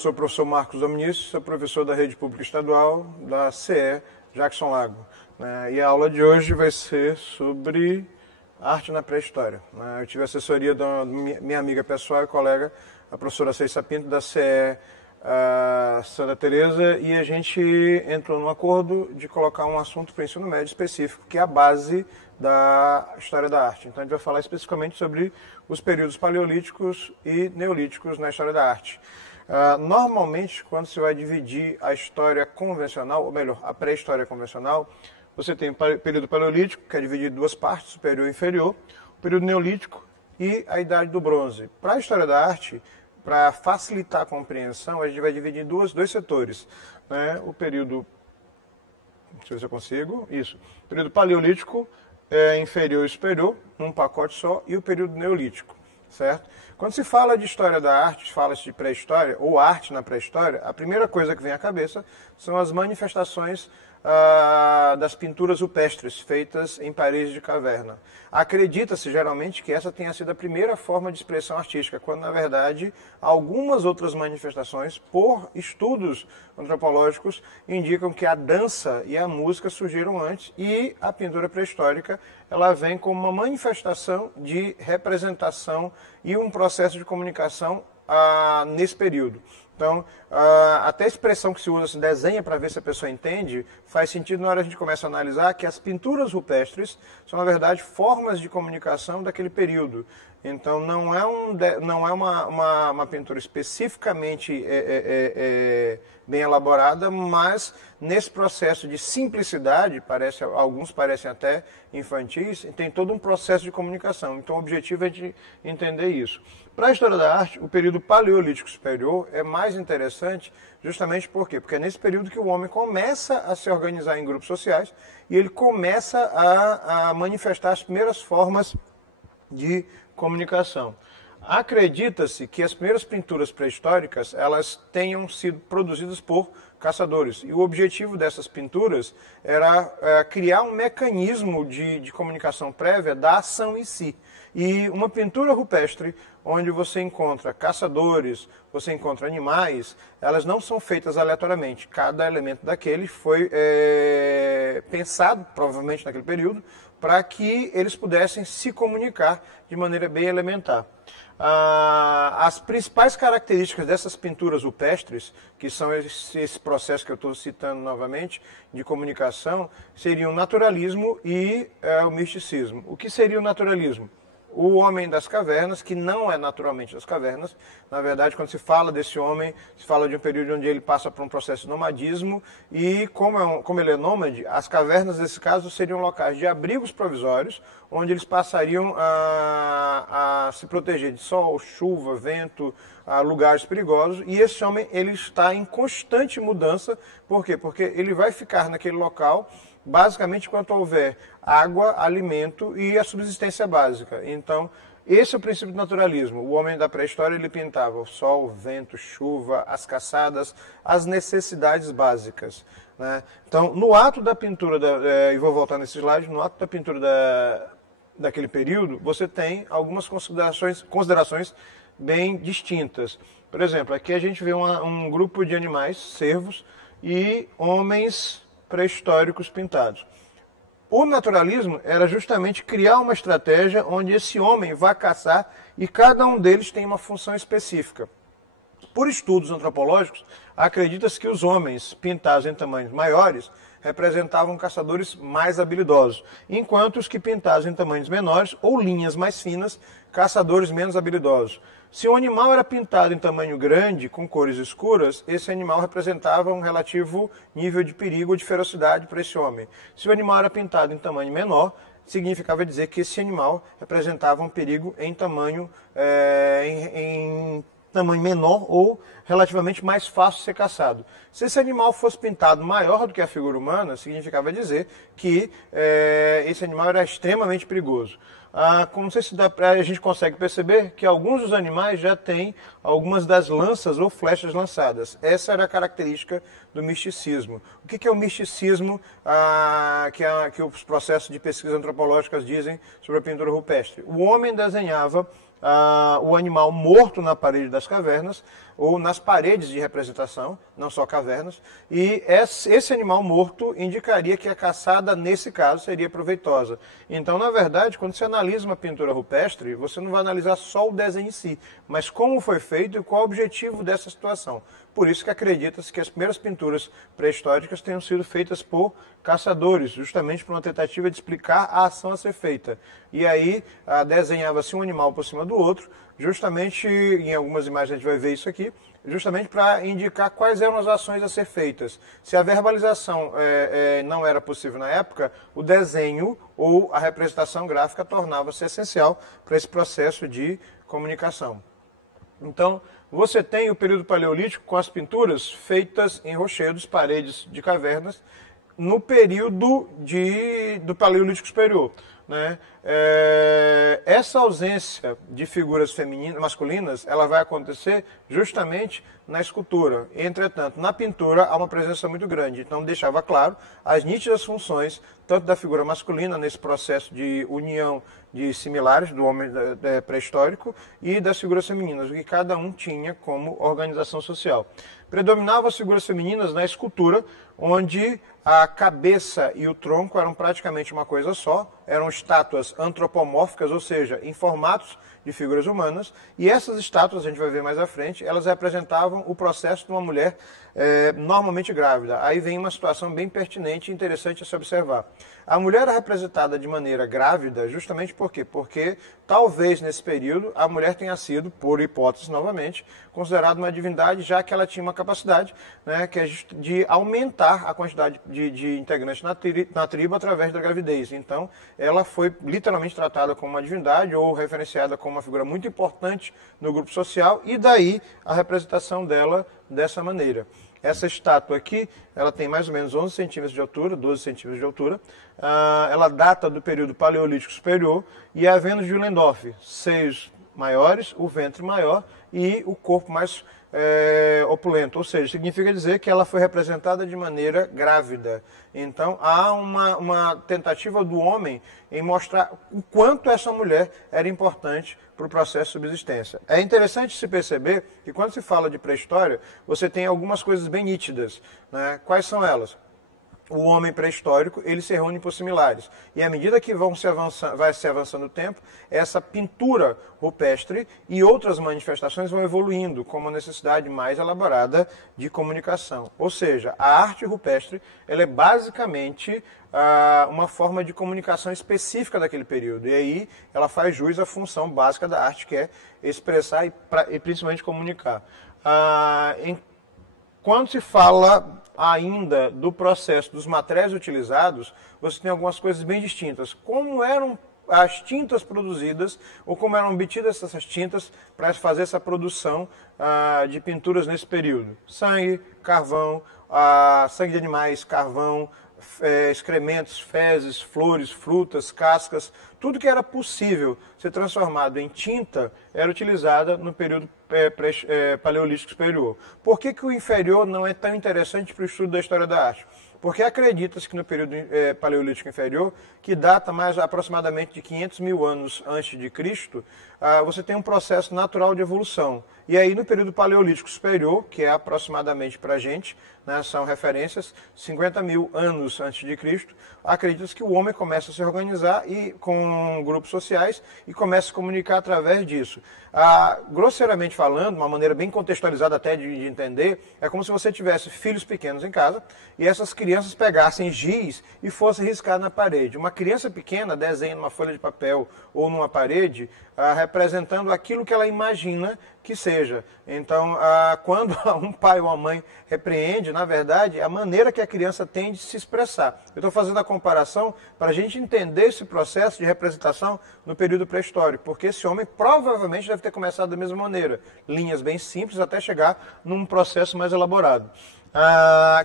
sou o professor Marcos Dominici, sou professor da Rede Pública Estadual da CE Jackson Lago. E a aula de hoje vai ser sobre arte na pré-história. Eu tive a assessoria da minha amiga pessoal e colega, a professora Ceissa Pinto, da CE Santa Teresa, e a gente entrou num acordo de colocar um assunto para o ensino médio específico, que é a base da história da arte. Então a gente vai falar especificamente sobre os períodos paleolíticos e neolíticos na história da arte. Normalmente, quando você vai dividir a história convencional, ou melhor, a pré-história convencional, você tem o período paleolítico, que é dividido em duas partes, superior e inferior, o período neolítico e a idade do bronze. Para a história da arte, para facilitar a compreensão, a gente vai dividir em dois setores. O período, deixa eu ver se eu consigo, isso, o período paleolítico, inferior e superior, num pacote só, e o período neolítico, certo? Quando se fala de história da arte, fala-se de pré-história, ou arte na pré-história, a primeira coisa que vem à cabeça são as manifestações das pinturas rupestres feitas em paredes de caverna. Acredita-se geralmente que essa tenha sido a primeira forma de expressão artística, quando na verdade algumas outras manifestações, por estudos antropológicos, indicam que a dança e a música surgiram antes e a pintura pré-histórica ela vem como uma manifestação de representação e um processo de comunicação nesse período. Então, até a expressão que se usa, se desenha para ver se a pessoa entende, faz sentido na hora que a gente começa a analisar que as pinturas rupestres são, na verdade, formas de comunicação daquele período. Então, não é uma pintura especificamente bem elaborada, mas nesse processo de simplicidade, alguns parecem até infantis, tem todo um processo de comunicação. Então, o objetivo é de entender isso. Para a história da arte, o período paleolítico superior é mais interessante justamente por quê? Porque é nesse período que o homem começa a se organizar em grupos sociais e ele começa a manifestar as primeiras formas de comunicação. Acredita-se que as primeiras pinturas pré-históricas elas tenham sido produzidas por caçadores. E o objetivo dessas pinturas era criar um mecanismo de comunicação prévia da ação em si. E uma pintura rupestre, onde você encontra caçadores, você encontra animais, elas não são feitas aleatoriamente. Cada elemento daquele foi pensado, provavelmente naquele período, para que eles pudessem se comunicar de maneira bem elementar. As principais características dessas pinturas rupestres, que são esse processo que eu estou citando novamente, de comunicação, seriam o naturalismo e o misticismo. O que seria o naturalismo? O homem das cavernas, que não é naturalmente das cavernas. Na verdade, quando se fala desse homem, se fala de um período onde ele passa por um processo de nomadismo e, como ele é nômade, as cavernas, nesse caso, seriam locais de abrigos provisórios, onde eles passariam a se proteger de sol, chuva, vento, lugares perigosos. E esse homem ele está em constante mudança. Por quê? Porque ele vai ficar naquele local basicamente enquanto houver água, alimento e a subsistência básica. Então, esse é o princípio do naturalismo. O homem da pré-história ele pintava o sol, o vento, chuva, as caçadas, as necessidades básicas. Então, no ato da pintura, e vou voltar nesse slide, no ato da pintura daquele período, você tem algumas considerações bem distintas. Por exemplo, aqui a gente vê um grupo de animais, cervos, e homens pré-históricos pintados. O naturalismo era justamente criar uma estratégia onde esse homem vai caçar e cada um deles tem uma função específica. Por estudos antropológicos, acredita-se que os homens pintados em tamanhos maiores representavam caçadores mais habilidosos, enquanto os que pintados em tamanhos menores ou linhas mais finas, caçadores menos habilidosos. Se o animal era pintado em tamanho grande, com cores escuras, esse animal representava um relativo nível de perigo ou de ferocidade para esse homem. Se o animal era pintado em tamanho menor, significava dizer que esse animal representava um perigo em tamanho menor ou relativamente mais fácil de ser caçado. Se esse animal fosse pintado maior do que a figura humana, significava dizer que esse animal era extremamente perigoso. Não sei se a gente consegue perceber que alguns dos animais já têm algumas das lanças ou flechas lançadas. Essa era a característica do misticismo. O que é o misticismo que os processos de pesquisa antropológicas dizem sobre a pintura rupestre? O homem desenhava o animal morto na parede das cavernas, ou nas paredes de representação, não só cavernas, e esse animal morto indicaria que a caçada, nesse caso, seria proveitosa. Então, na verdade, quando você analisa uma pintura rupestre, você não vai analisar só o desenho em si, mas como foi feito e qual o objetivo dessa situação. Por isso que acredita-se que as primeiras pinturas pré-históricas tenham sido feitas por caçadores, justamente por uma tentativa de explicar a ação a ser feita. E aí desenhava-se um animal por cima do outro, justamente, em algumas imagens a gente vai ver isso aqui, justamente para indicar quais eram as ações a ser feitas. Se a verbalização não era possível na época, o desenho ou a representação gráfica tornava-se essencial para esse processo de comunicação. Então, você tem o período paleolítico com as pinturas feitas em rochedos, paredes de cavernas, no período do Paleolítico Superior. Né? Essa ausência de figuras masculinas, ela vai acontecer justamente na escultura. Entretanto, na pintura há uma presença muito grande. Então, deixava claro as nítidas funções, tanto da figura masculina, nesse processo de união de similares do homem pré-histórico, e das figuras femininas, o que cada um tinha como organização social. Predominavam as figuras femininas na escultura, onde a cabeça e o tronco eram praticamente uma coisa só, eram estátuas antropomórficas, ou seja, em formatos de figuras humanas, e essas estátuas, a gente vai ver mais à frente, elas representavam o processo de uma mulher normalmente grávida. Aí vem uma situação bem pertinente e interessante a se observar. A mulher é representada de maneira grávida justamente por quê? Porque talvez nesse período a mulher tenha sido, por hipótese novamente, considerada uma divindade, já que ela tinha uma capacidade, né, que é de aumentar a quantidade de integrantes na tribo através da gravidez. Então, ela foi literalmente tratada como uma divindade ou referenciada como uma figura muito importante no grupo social, e daí a representação dela dessa maneira. Essa estátua aqui, ela tem mais ou menos 11 centímetros de altura, 12 centímetros de altura. Ela data do período Paleolítico Superior e é a Vênus de Willendorf. Seios maiores, o ventre maior e o corpo mais opulento. Ou seja, significa dizer que ela foi representada de maneira grávida. Então, há uma tentativa do homem em mostrar o quanto essa mulher era importante para o processo de subsistência. É interessante se perceber que quando se fala de pré-história, você tem algumas coisas bem nítidas. Né? Quais são elas? O homem pré-histórico, ele se reúne por similares. E à medida que vai se avançando o tempo, essa pintura rupestre e outras manifestações vão evoluindo, como a necessidade mais elaborada de comunicação. Ou seja, a arte rupestre, ela é basicamente uma forma de comunicação específica daquele período. E aí ela faz jus à função básica da arte, que é expressar e principalmente comunicar. Quando se fala ainda do processo dos materiais utilizados, você tem algumas coisas bem distintas. Como eram as tintas produzidas, ou como eram obtidas essas tintas para fazer essa produção de pinturas nesse período. Sangue, carvão, sangue de animais, carvão, excrementos, fezes, flores, frutas, cascas, tudo que era possível ser transformado em tinta era utilizada no período Paleolítico Superior. Por que o inferior não é tão interessante para o estudo da história da arte? Porque acredita-se que no período Paleolítico Inferior, que data mais aproximadamente de 500 mil anos antes de Cristo, você tem um processo natural de evolução. E aí no período Paleolítico Superior, que é aproximadamente para a gente, né, são referências 50 mil anos antes de Cristo, acredita-se que o homem começa a se organizar com grupos sociais e começa a se comunicar através disso. Grosseiramente falando, uma maneira bem contextualizada até de entender, é como se você tivesse filhos pequenos em casa e essas crianças pegassem giz e fossem riscar na parede. Uma criança pequena desenha numa folha de papel ou numa parede, representando aquilo que ela imagina que seja. Então, quando um pai ou uma mãe repreende, na verdade, é a maneira que a criança tem de se expressar. Eu estou fazendo a comparação para a gente entender esse processo de representação no período pré-histórico, porque esse homem provavelmente deve ter começado da mesma maneira, linhas bem simples até chegar num processo mais elaborado.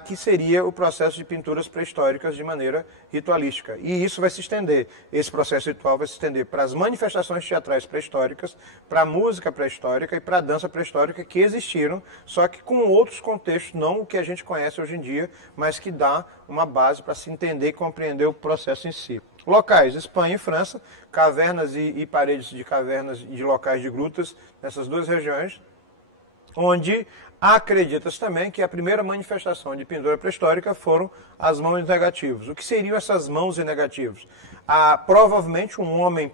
que seria o processo de pinturas pré-históricas de maneira ritualística. E isso vai se estender, esse processo ritual vai se estender para as manifestações teatrais pré-históricas, para a música pré-histórica e para a dança pré-histórica que existiram, só que com outros contextos, não o que a gente conhece hoje em dia, mas que dá uma base para se entender e compreender o processo em si. Locais, Espanha e França, cavernas e paredes de cavernas e de locais de grutas nessas duas regiões, onde acredita-se também que a primeira manifestação de pintura pré-histórica foram as mãos negativas. O que seriam essas mãos negativas? Provavelmente um homem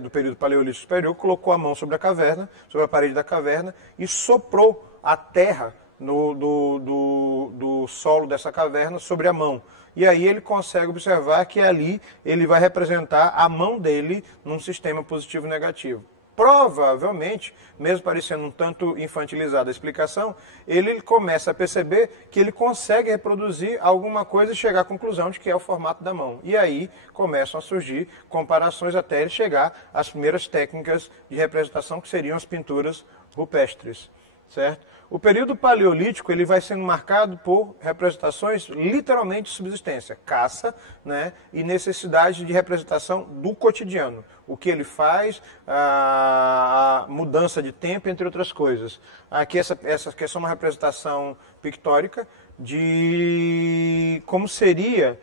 do período paleolítico superior colocou a mão sobre a caverna, sobre a parede da caverna e soprou a terra do solo dessa caverna sobre a mão. E aí ele consegue observar que ali ele vai representar a mão dele num sistema positivo e negativo. Provavelmente, mesmo parecendo um tanto infantilizada a explicação, ele começa a perceber que ele consegue reproduzir alguma coisa e chegar à conclusão de que é o formato da mão. E aí começam a surgir comparações até ele chegar às primeiras técnicas de representação, que seriam as pinturas rupestres, certo? O período paleolítico ele vai sendo marcado por representações literalmente de subsistência, caça, né, e necessidade de representação do cotidiano. O que ele faz, a mudança de tempo, entre outras coisas. Aqui essa questão é uma representação pictórica de como seria,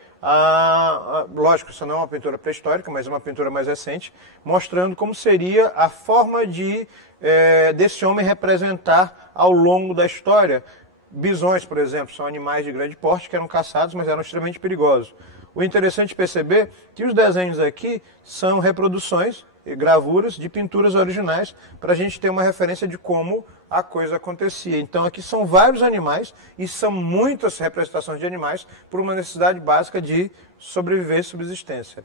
lógico, isso não é uma pintura pré-histórica, mas é uma pintura mais recente, mostrando como seria a forma desse homem representar ao longo da história. Bisões, por exemplo, são animais de grande porte que eram caçados, mas eram extremamente perigosos. O interessante é perceber que os desenhos aqui são reproduções e gravuras de pinturas originais para a gente ter uma referência de como a coisa acontecia. Então aqui são vários animais e são muitas representações de animais por uma necessidade básica de sobreviver e subsistência.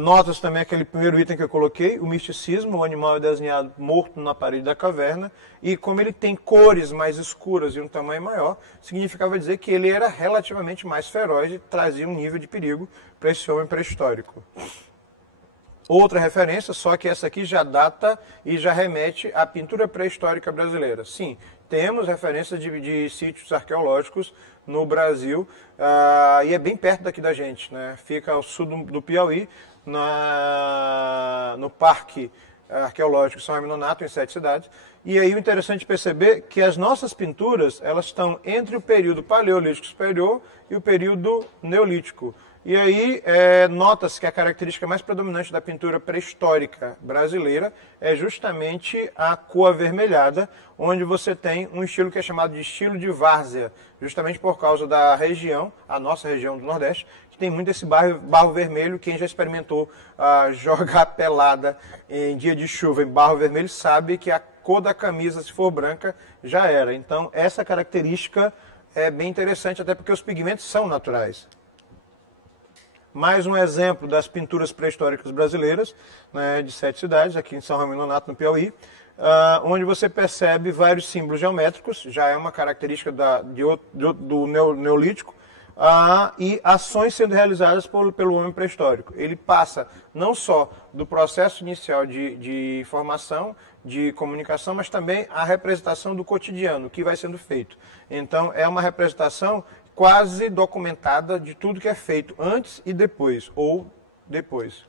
Notas também aquele primeiro item que eu coloquei, o misticismo, o animal é desenhado morto na parede da caverna, e como ele tem cores mais escuras e um tamanho maior, significava dizer que ele era relativamente mais feroz e trazia um nível de perigo para esse homem pré-histórico. Outra referência, só que essa aqui já data e já remete à pintura pré-histórica brasileira. Sim, temos referências de sítios arqueológicos no Brasil, e é bem perto daqui da gente, né? Fica ao sul do Piauí, no Parque Arqueológico São Raimundo Nonato, em 7 cidades. E aí o interessante é perceber que as nossas pinturas, elas estão entre o período paleolítico superior e o período neolítico. E aí nota-se que a característica mais predominante da pintura pré-histórica brasileira é justamente a cor avermelhada, onde você tem um estilo que é chamado de estilo de várzea, justamente por causa da região, a nossa região do Nordeste, que tem muito esse barro vermelho. Quem já experimentou jogar pelada em dia de chuva em barro vermelho sabe que a cor da camisa, se for branca, já era. Então essa característica é bem interessante, até porque os pigmentos são naturais. Mais um exemplo das pinturas pré-históricas brasileiras, né, de 7 cidades, aqui em São Raimundo Nonato, no Piauí, onde você percebe vários símbolos geométricos, já é uma característica do Neolítico, e ações sendo realizadas pelo homem pré-histórico. Ele passa não só do processo inicial de formação, de comunicação, mas também a representação do cotidiano, que vai sendo feito. Então, é uma representação quase documentada de tudo que é feito antes e depois, ou depois.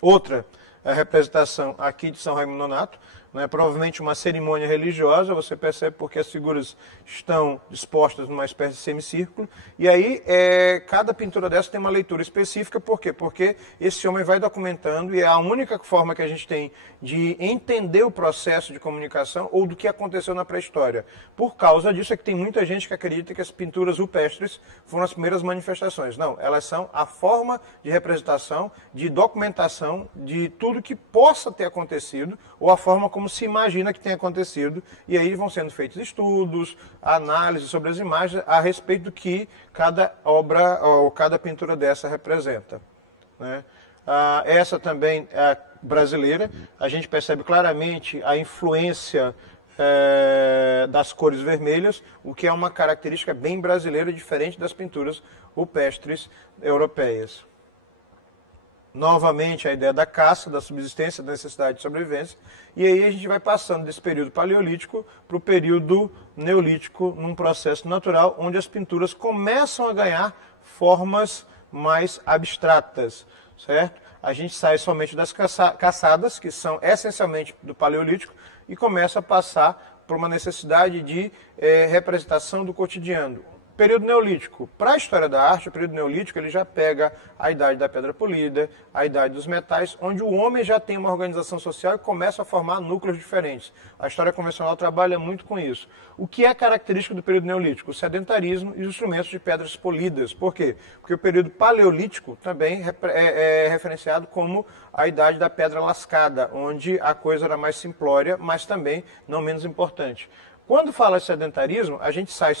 Outra representação aqui de São Raimundo Nonato, né, provavelmente uma cerimônia religiosa, você percebe porque as figuras estão dispostas numa espécie de semicírculo, e aí cada pintura dessa tem uma leitura específica. Por quê? Porque esse homem vai documentando, e é a única forma que a gente tem de entender o processo de comunicação ou do que aconteceu na pré-história. Por causa disso é que tem muita gente que acredita que as pinturas rupestres foram as primeiras manifestações. Não, elas são a forma de representação, de documentação de tudo que possa ter acontecido, ou a forma como se imagina que tenha acontecido, e aí vão sendo feitos estudos, análises sobre as imagens a respeito do que cada obra ou cada pintura dessa representa, né? Essa também é brasileira, a gente percebe claramente a influência das cores vermelhas, o que é uma característica bem brasileira, diferente das pinturas rupestres europeias. novamente a ideia da caça, da subsistência, da necessidade de sobrevivência, e aí a gente vai passando desse período paleolítico para o período neolítico, num processo natural, onde as pinturas começam a ganhar formas mais abstratas, certo? A gente sai somente das caçadas, que são essencialmente do paleolítico, e começa a passar por uma necessidade de representação do cotidiano. Período neolítico. Para a história da arte, o período neolítico ele já pega a idade da pedra polida, a idade dos metais, onde o homem já tem uma organização social e começa a formar núcleos diferentes. A história convencional trabalha muito com isso. O que é característico do período neolítico? O sedentarismo e os instrumentos de pedras polidas. Por quê? Porque o período paleolítico também é referenciado como a idade da pedra lascada, onde a coisa era mais simplória, mas também não menos importante. Quando fala de sedentarismo, a gente sai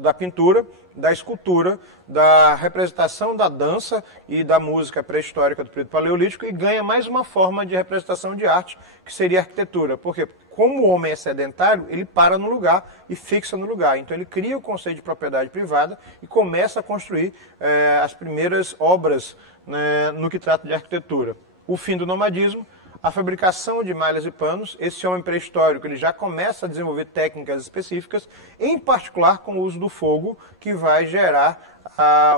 da pintura, da escultura, da representação da dança e da música pré-histórica do período paleolítico e ganha mais uma forma de representação de arte, que seria a arquitetura. Por quê? Como o homem é sedentário, ele para no lugar e fixa no lugar. Então ele cria o conceito de propriedade privada e começa a construir as primeiras obras, né, no que trata de arquitetura. O fim do nomadismo, a fabricação de malhas e panos, esse homem pré-histórico ele já começa a desenvolver técnicas específicas, em particular com o uso do fogo, que vai gerar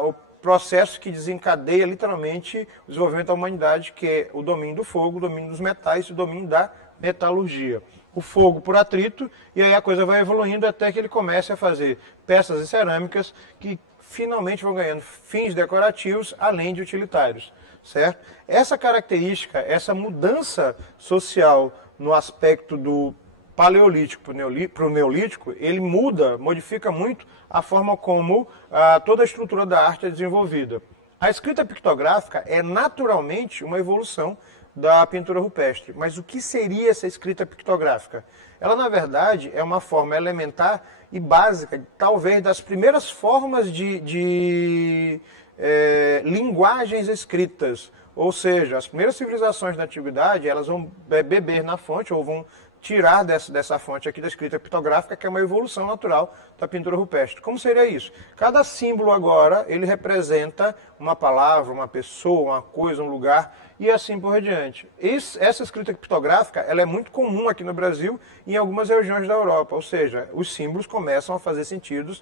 o processo que desencadeia literalmente o desenvolvimento da humanidade, que é o domínio do fogo, o domínio dos metais e o domínio da metalurgia. O fogo por atrito, e aí a coisa vai evoluindo até que ele comece a fazer peças e cerâmicas que finalmente vão ganhando fins decorativos, além de utilitários. Certo? Essa característica, essa mudança social no aspecto do paleolítico para o neolítico, ele modifica muito a forma como toda a estrutura da arte é desenvolvida. A escrita pictográfica é naturalmente uma evolução da pintura rupestre. Mas o que seria essa escrita pictográfica? Ela, na verdade, é uma forma elementar e básica, talvez das primeiras formas de linguagens escritas, ou seja, as primeiras civilizações da antiguidade elas vão beber na fonte ou vão tirar dessa fonte aqui da escrita pictográfica, que é uma evolução natural da pintura rupestre. Como seria isso? Cada símbolo agora ele representa uma palavra, uma pessoa, uma coisa, um lugar e assim por diante. Essa escrita pictográfica ela é muito comum aqui no Brasil e em algumas regiões da Europa, ou seja, os símbolos começam a fazer sentido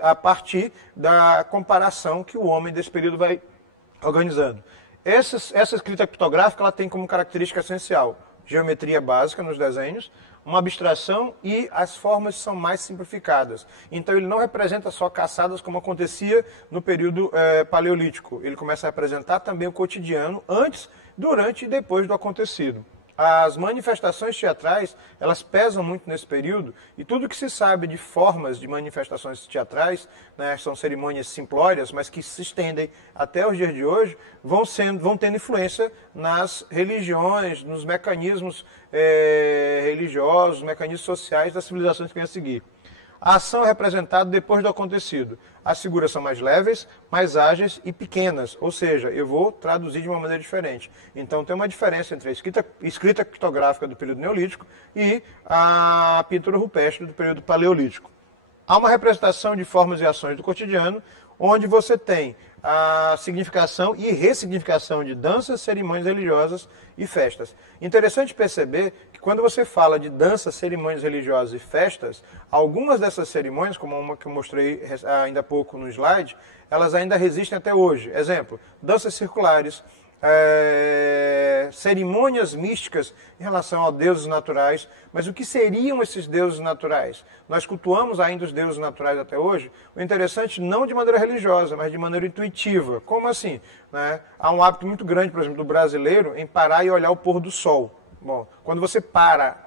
a partir da comparação que o homem desse período vai organizando. Essa escrita pictográfica ela tem como característica essencial geometria básica nos desenhos, uma abstração e as formas são mais simplificadas. Então ele não representa só caçadas como acontecia no período paleolítico. Ele começa a representar também o cotidiano antes, durante e depois do acontecido. As manifestações teatrais, elas pesam muito nesse período, e tudo que se sabe de formas de manifestações teatrais, né, são cerimônias simplórias, mas que se estendem até os dias de hoje, vão tendo influência nas religiões, nos mecanismos religiosos, mecanismos sociais das civilizações que vêm a seguir. A ação é representada depois do acontecido. As figuras são mais leves, mais ágeis e pequenas, ou seja, eu vou traduzir de uma maneira diferente. Então tem uma diferença entre a escrita pictográfica do período neolítico e a pintura rupestre do período paleolítico. Há uma representação de formas e ações do cotidiano, onde você tem a significação e ressignificação de danças, cerimônias religiosas e festas. Interessante perceber que quando você fala de danças, cerimônias religiosas e festas, algumas dessas cerimônias, como uma que eu mostrei ainda há pouco no slide, elas ainda resistem até hoje. Exemplo, danças circulares, cerimônias místicas em relação a deuses naturais. Mas o que seriam esses deuses naturais? Nós cultuamos ainda os deuses naturais até hoje. O interessante, não de maneira religiosa, mas de maneira intuitiva. Como assim? Né? Há um hábito muito grande, por exemplo, do brasileiro em parar e olhar o pôr do sol. Bom, quando você para,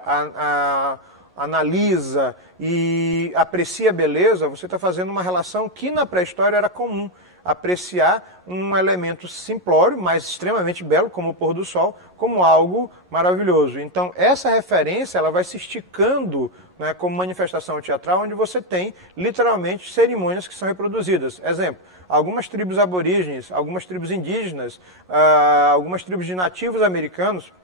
analisa e aprecia a beleza, você está fazendo uma relação que na pré-história era comum. Apreciar um elemento simplório, mas extremamente belo, como o pôr do sol, como algo maravilhoso. Então, essa referência ela vai se esticando, né, como manifestação teatral, onde você tem, literalmente, cerimônias que são reproduzidas. Exemplo, algumas tribos aborígenes, algumas tribos indígenas, algumas tribos de nativos americanos,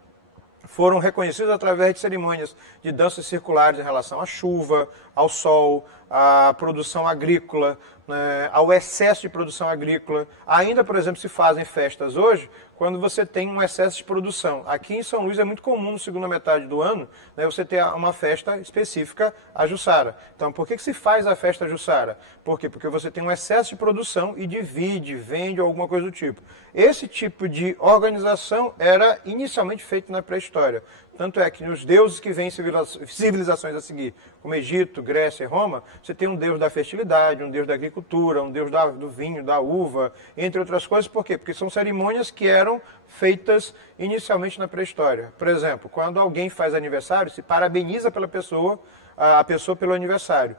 foram reconhecidos através de cerimônias de danças circulares em relação à chuva, ao sol, à produção agrícola, né, ao excesso de produção agrícola. Ainda, por exemplo, se fazem festas hoje quando você tem um excesso de produção. Aqui em São Luís é muito comum, na segunda metade do ano, né, você ter uma festa específica, a Jussara. Então, por que se faz a festa Jussara? Por quê? Porque você tem um excesso de produção e divide, vende ou alguma coisa do tipo. Esse tipo de organização era inicialmente feito na pré-história. Tanto é que nos deuses que vêm civilizações a seguir, como Egito, Grécia e Roma, você tem um deus da fertilidade, um deus da agricultura, um deus do vinho, da uva, entre outras coisas. Por quê? Porque são cerimônias que eram feitas inicialmente na pré-história. Por exemplo, quando alguém faz aniversário, se parabeniza pela pessoa, a pessoa pelo aniversário.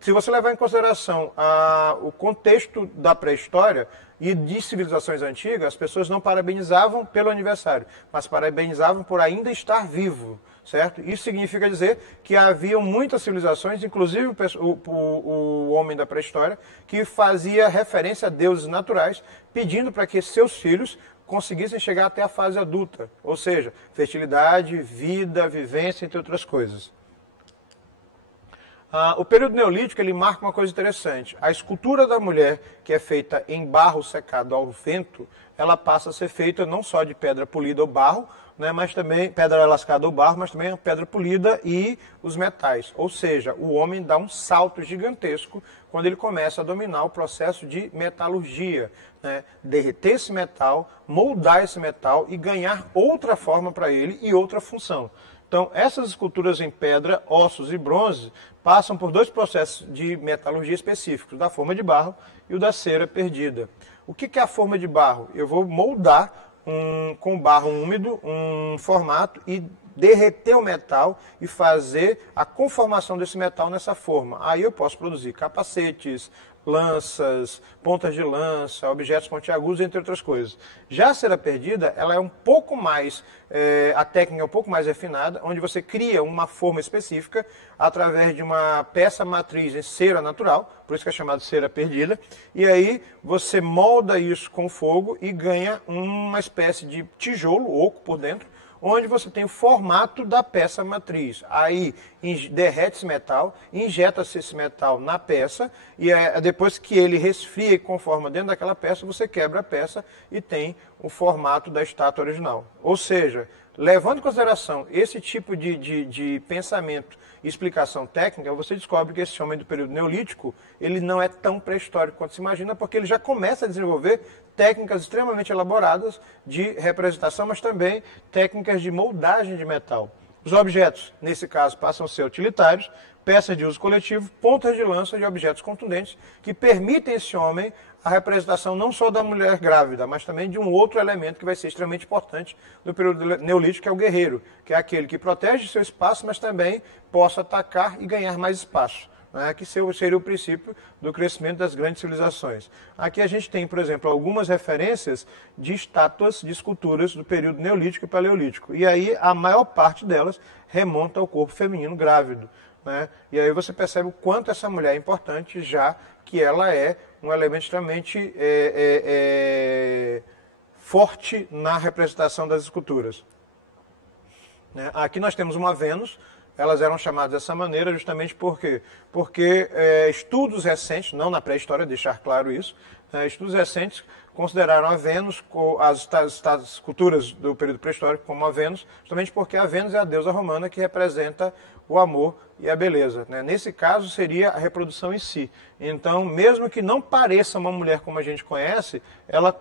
Se você levar em consideração o contexto da pré-história e de civilizações antigas, as pessoas não parabenizavam pelo aniversário, mas parabenizavam por ainda estar vivo, certo? Isso significa dizer que haviam muitas civilizações, inclusive o homem da pré-história, que fazia referência a deuses naturais, pedindo para que seus filhos conseguissem chegar até a fase adulta, ou seja, fertilidade, vida, vivência, entre outras coisas. O período neolítico ele marca uma coisa interessante. A escultura da mulher, que é feita em barro secado ao vento, ela passa a ser feita não só de pedra polida ou barro, né, mas também pedra lascada ou barro, mas também a pedra polida e os metais. Ou seja, o homem dá um salto gigantesco quando ele começa a dominar o processo de metalurgia, né, derreter esse metal, moldar esse metal e ganhar outra forma para ele e outra função. Então, essas esculturas em pedra, ossos e bronze passam por dois processos de metalurgia específicos, da forma de barro e o da cera perdida. O que é a forma de barro? Eu vou moldar com barro úmido um formato e derreter o metal e fazer a conformação desse metal nessa forma. Aí eu posso produzir capacetes, lanças, pontas de lança, objetos pontiagudos, entre outras coisas. Já a cera perdida, ela é um pouco mais, a técnica é um pouco mais refinada, onde você cria uma forma específica através de uma peça matriz em cera natural, por isso que é chamado cera perdida, e aí você molda isso com fogo e ganha uma espécie de tijolo oco por dentro, onde você tem o formato da peça matriz. Aí derrete esse metal, injeta-se esse metal na peça, e depois que ele resfria e conforma dentro daquela peça, você quebra a peça e tem o formato da estátua original. Ou seja, levando em consideração esse tipo de pensamento e explicação técnica, você descobre que esse homem do período neolítico, ele não é tão pré-histórico quanto se imagina, porque ele já começa a desenvolver técnicas extremamente elaboradas de representação, mas também técnicas de moldagem de metal. Os objetos, nesse caso, passam a ser utilitários, peças de uso coletivo, pontas de lança e objetos contundentes que permitem a esse homem a representação não só da mulher grávida, mas também de um outro elemento que vai ser extremamente importante no período neolítico, que é o guerreiro, que é aquele que protege seu espaço, mas também possa atacar e ganhar mais espaço, né, que seria o princípio do crescimento das grandes civilizações. Aqui a gente tem, por exemplo, algumas referências de estátuas, de esculturas do período neolítico e paleolítico. E aí a maior parte delas remonta ao corpo feminino grávido, né? E aí você percebe o quanto essa mulher é importante, já que ela é um elemento extremamente forte na representação das esculturas. Né? Aqui nós temos uma Vênus. Elas eram chamadas dessa maneira justamente porque estudos recentes, não na pré-história, deixar claro isso, estudos recentes consideraram a Vênus, as esculturas do período pré-histórico como a Vênus, justamente porque a Vênus é a deusa romana que representa o amor e a beleza. Né? Nesse caso seria a reprodução em si. Então, mesmo que não pareça uma mulher como a gente conhece, ela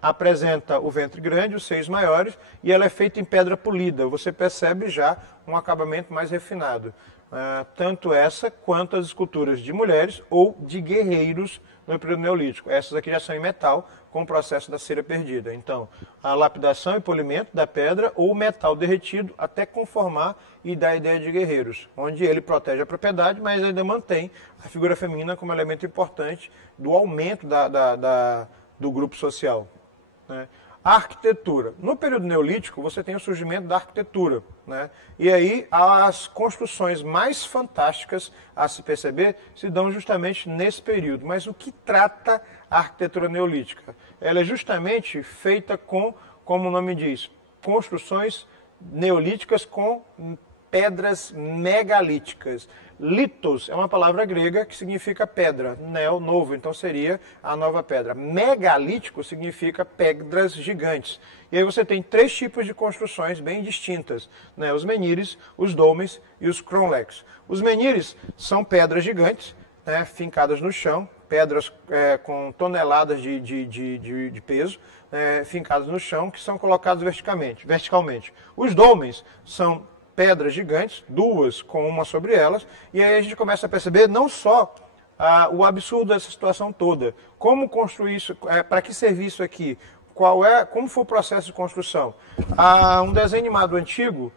apresenta o ventre grande, os seios maiores, e ela é feita em pedra polida. Você percebe já um acabamento mais refinado. Tanto essa quanto as esculturas de mulheres ou de guerreiros no período neolítico. Essas aqui já são em metal, com o processo da cera perdida. Então, a lapidação e polimento da pedra ou metal derretido até conformar e dar a ideia de guerreiros, onde ele protege a propriedade, mas ainda mantém a figura feminina como elemento importante do aumento do grupo social. Né? A arquitetura. No período neolítico, você tem o surgimento da arquitetura. Né? E aí, as construções mais fantásticas a se perceber se dão justamente nesse período. Mas o que trata a arquitetura neolítica? Ela é justamente feita com, como o nome diz, construções neolíticas com pedras megalíticas. Litos é uma palavra grega que significa pedra, neo, novo, então seria a nova pedra. Megalítico significa pedras gigantes. E aí você tem três tipos de construções bem distintas, né? Os menhires, os domes e os cronlecs. Os menhires são pedras gigantes, né, fincadas no chão, pedras com toneladas de peso, fincadas no chão, que são colocadas verticalmente. Os dolmens são pedras gigantes, duas com uma sobre elas, e aí a gente começa a perceber não só o absurdo dessa situação toda, como construir isso, para que servir isso aqui, como foi o processo de construção. Há um desenho animado antigo,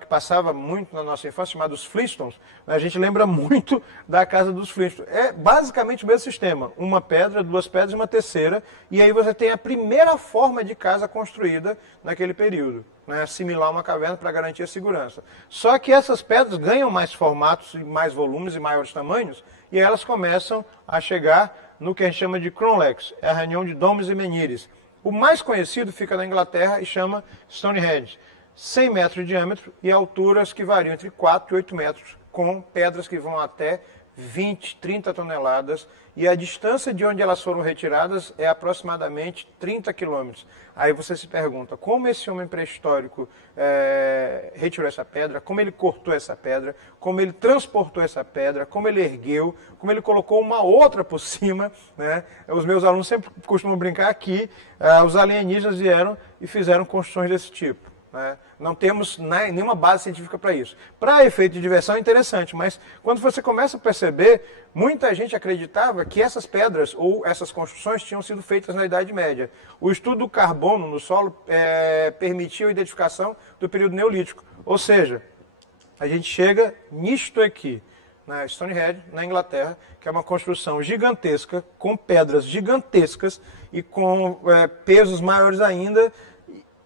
que passava muito na nossa infância, chamado Os Flintstones, a gente lembra muito da casa dos Flintstones. É basicamente o mesmo sistema, uma pedra, duas pedras e uma terceira, e aí você tem a primeira forma de casa construída naquele período, né, assimilar uma caverna para garantir a segurança. Só que essas pedras ganham mais formatos, mais volumes e maiores tamanhos, e elas começam a chegar no que a gente chama de cronlecs, é a reunião de domes e menhires. O mais conhecido fica na Inglaterra e chama Stonehenge. 100 metros de diâmetro e alturas que variam entre 4 e 8 metros, com pedras que vão até 20, 30 toneladas, e a distância de onde elas foram retiradas é aproximadamente 30 quilômetros. Aí você se pergunta, como esse homem pré-histórico retirou essa pedra, como ele cortou essa pedra, como ele transportou essa pedra, como ele ergueu, como ele colocou uma outra por cima, né? Os meus alunos sempre costumam brincar que os alienígenas vieram e fizeram construções desse tipo. Não temos nenhuma base científica para isso. Para efeito de diversão é interessante, mas quando você começa a perceber, muita gente acreditava que essas pedras ou essas construções tinham sido feitas na Idade Média. O estudo do carbono no solo permitiu a identificação do período neolítico. Ou seja, a gente chega nisto aqui, na Stonehenge, na Inglaterra, que é uma construção gigantesca, com pedras gigantescas e com pesos maiores ainda.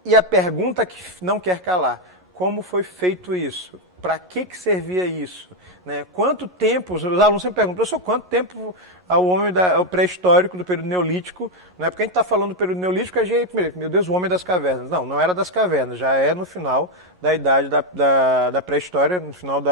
E a pergunta que não quer calar, como foi feito isso? Para que servia isso? Né? Quanto tempo, os alunos sempre perguntam, professor, quanto tempo ao homem ao pré-histórico do período neolítico? Né? Porque a gente está falando do período neolítico, a gente, meu Deus, o homem das cavernas. Não, não era das cavernas, já é no final da idade da pré-história, no final do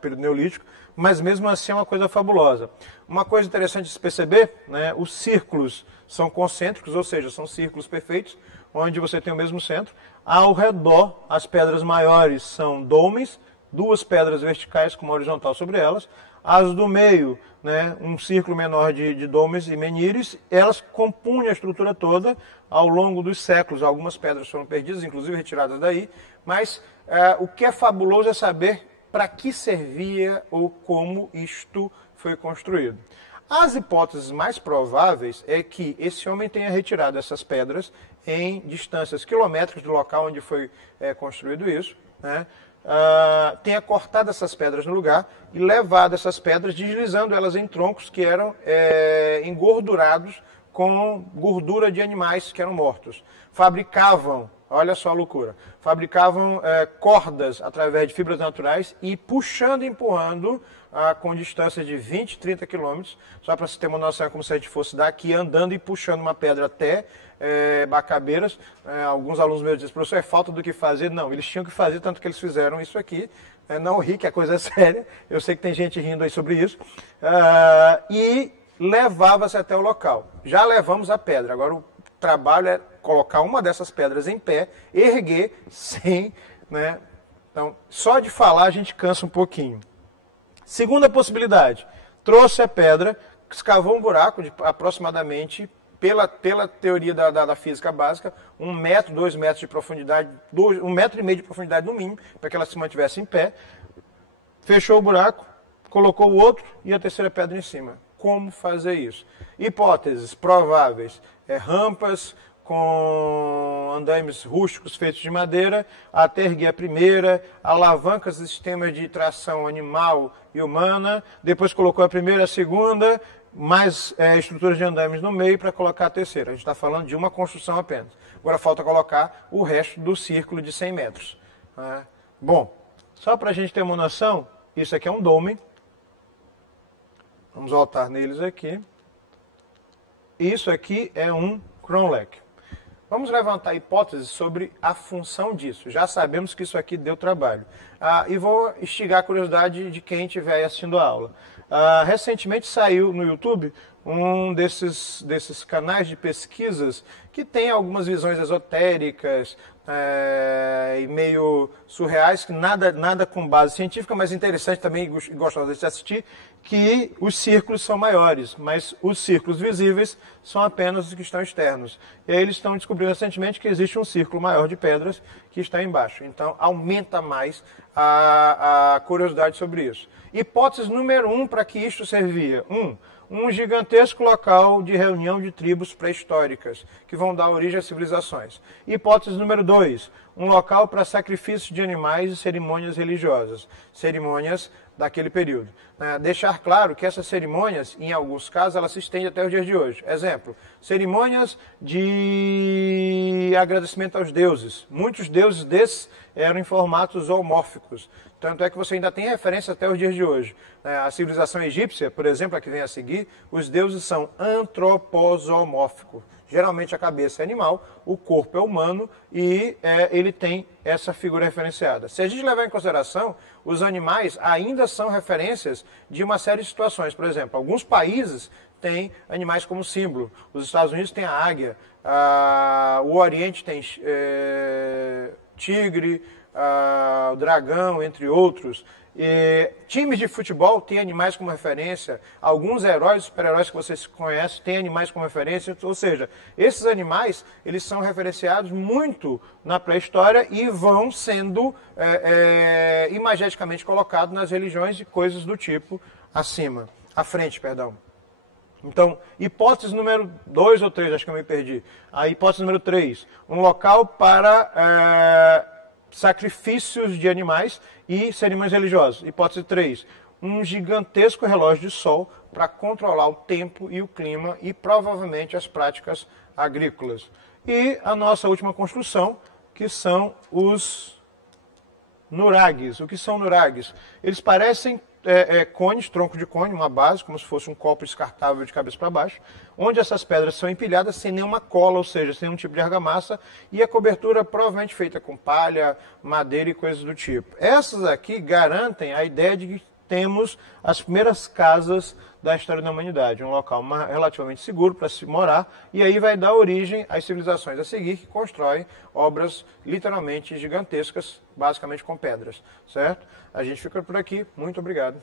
período neolítico, mas mesmo assim é uma coisa fabulosa. Uma coisa interessante de se perceber, né, os círculos são concêntricos, ou seja, são círculos perfeitos, onde você tem o mesmo centro. Ao redor, as pedras maiores são domes, duas pedras verticais com uma horizontal sobre elas. As do meio, né, um círculo menor de domes e menhires, elas compunham a estrutura toda ao longo dos séculos. Algumas pedras foram perdidas, inclusive retiradas daí, mas o que é fabuloso é saber para que servia ou como isto foi construído. As hipóteses mais prováveis é que esse homem tenha retirado essas pedras em distâncias quilométricas do local onde foi construído isso, né? Tenha cortado essas pedras no lugar e levado essas pedras, deslizando elas em troncos que eram engordurados com gordura de animais que eram mortos. Fabricavam, olha só a loucura, fabricavam cordas através de fibras naturais e puxando e empurrando com distância de 20, 30 quilômetros, só para você ter uma noção, é como se a gente fosse daqui andando e puxando uma pedra até Bacabeiras. Alguns alunos meus dizem, professor, é falta do que fazer? Não, eles tinham que fazer, tanto que eles fizeram isso aqui. Não ri, que a coisa é séria, eu sei que tem gente rindo aí sobre isso. E levava-se até o local. Já levamos a pedra, agora o trabalho é colocar uma dessas pedras em pé, erguer sem, né? Então, só de falar a gente cansa um pouquinho. Segunda possibilidade, trouxe a pedra, escavou um buraco de aproximadamente, pela teoria da física básica, 1 metro, 2 metros de profundidade, 1,5 metro de profundidade no mínimo, para que ela se mantivesse em pé, fechou o buraco, colocou o outro e a terceira pedra em cima. Como fazer isso? Hipóteses prováveis, rampas com andaimes rústicos feitos de madeira, até erguer a primeira, alavancas de sistemas de tração animal e humana, depois colocou a primeira, a segunda, mais estruturas de andaimes no meio para colocar a terceira. A gente está falando de uma construção apenas. Agora falta colocar o resto do círculo de 100 metros. Bom, só para a gente ter uma noção, isso aqui é um dolmen. Vamos voltar neles aqui. Isso aqui é um cronlec. Vamos levantar hipóteses sobre a função disso. Já sabemos que isso aqui deu trabalho. E vou instigar a curiosidade de quem estiver aí assistindo a aula. Recentemente saiu no YouTube um desses canais de pesquisas que tem algumas visões esotéricas e meio surreais, que nada com base científica, mas interessante também e gostoso de assistir, que os círculos são maiores, mas os círculos visíveis são apenas os que estão externos. E aí eles estão descobrindo recentemente que existe um círculo maior de pedras que está embaixo. Então aumenta mais a curiosidade sobre isso. Hipótese número 1 para que isto servia. Um gigantesco local de reunião de tribos pré-históricas, que vão dar origem a civilizações. Hipótese número 2, um local para sacrifício de animais e cerimônias religiosas, cerimônias daquele período. Deixar claro que essas cerimônias, em alguns casos, elas se estendem até os dias de hoje. Exemplo, cerimônias de agradecimento aos deuses. Muitos deuses desses eram em formatos zoomórficos. Tanto é que você ainda tem referência até os dias de hoje. A civilização egípcia, por exemplo, a que vem a seguir, os deuses são antropozoomórficos. Geralmente a cabeça é animal, o corpo é humano e ele tem essa figura referenciada. Se a gente levar em consideração, os animais ainda são referências de uma série de situações. Por exemplo, alguns países têm animais como símbolo. Os Estados Unidos têm a águia, o Oriente tem tigre, o dragão, entre outros. Times de futebol têm animais como referência, alguns heróis, super-heróis que vocês conhecem, têm animais como referência, ou seja, esses animais eles são referenciados muito na pré-história e vão sendo imageticamente colocados nas religiões e coisas do tipo à frente, perdão. Então, hipótese número 2 ou 3, acho que eu me perdi. A hipótese número 3, um local para sacrifícios de animais e cerimônias religiosas. Hipótese 3, um gigantesco relógio de sol para controlar o tempo e o clima e provavelmente as práticas agrícolas. E a nossa última construção, que são os nuragues. O que são nuragues? Eles parecem cones, tronco de cone, uma base, como se fosse um copo descartável de cabeça para baixo, onde essas pedras são empilhadas sem nenhuma cola, ou seja, sem nenhum tipo de argamassa, e a cobertura provavelmente feita com palha, madeira e coisas do tipo. Essas aqui garantem a ideia de que temos as primeiras casas da história da humanidade, um local relativamente seguro para se morar, e aí vai dar origem às civilizações a seguir, que constroem obras literalmente gigantescas, basicamente com pedras, certo? A gente fica por aqui, muito obrigado.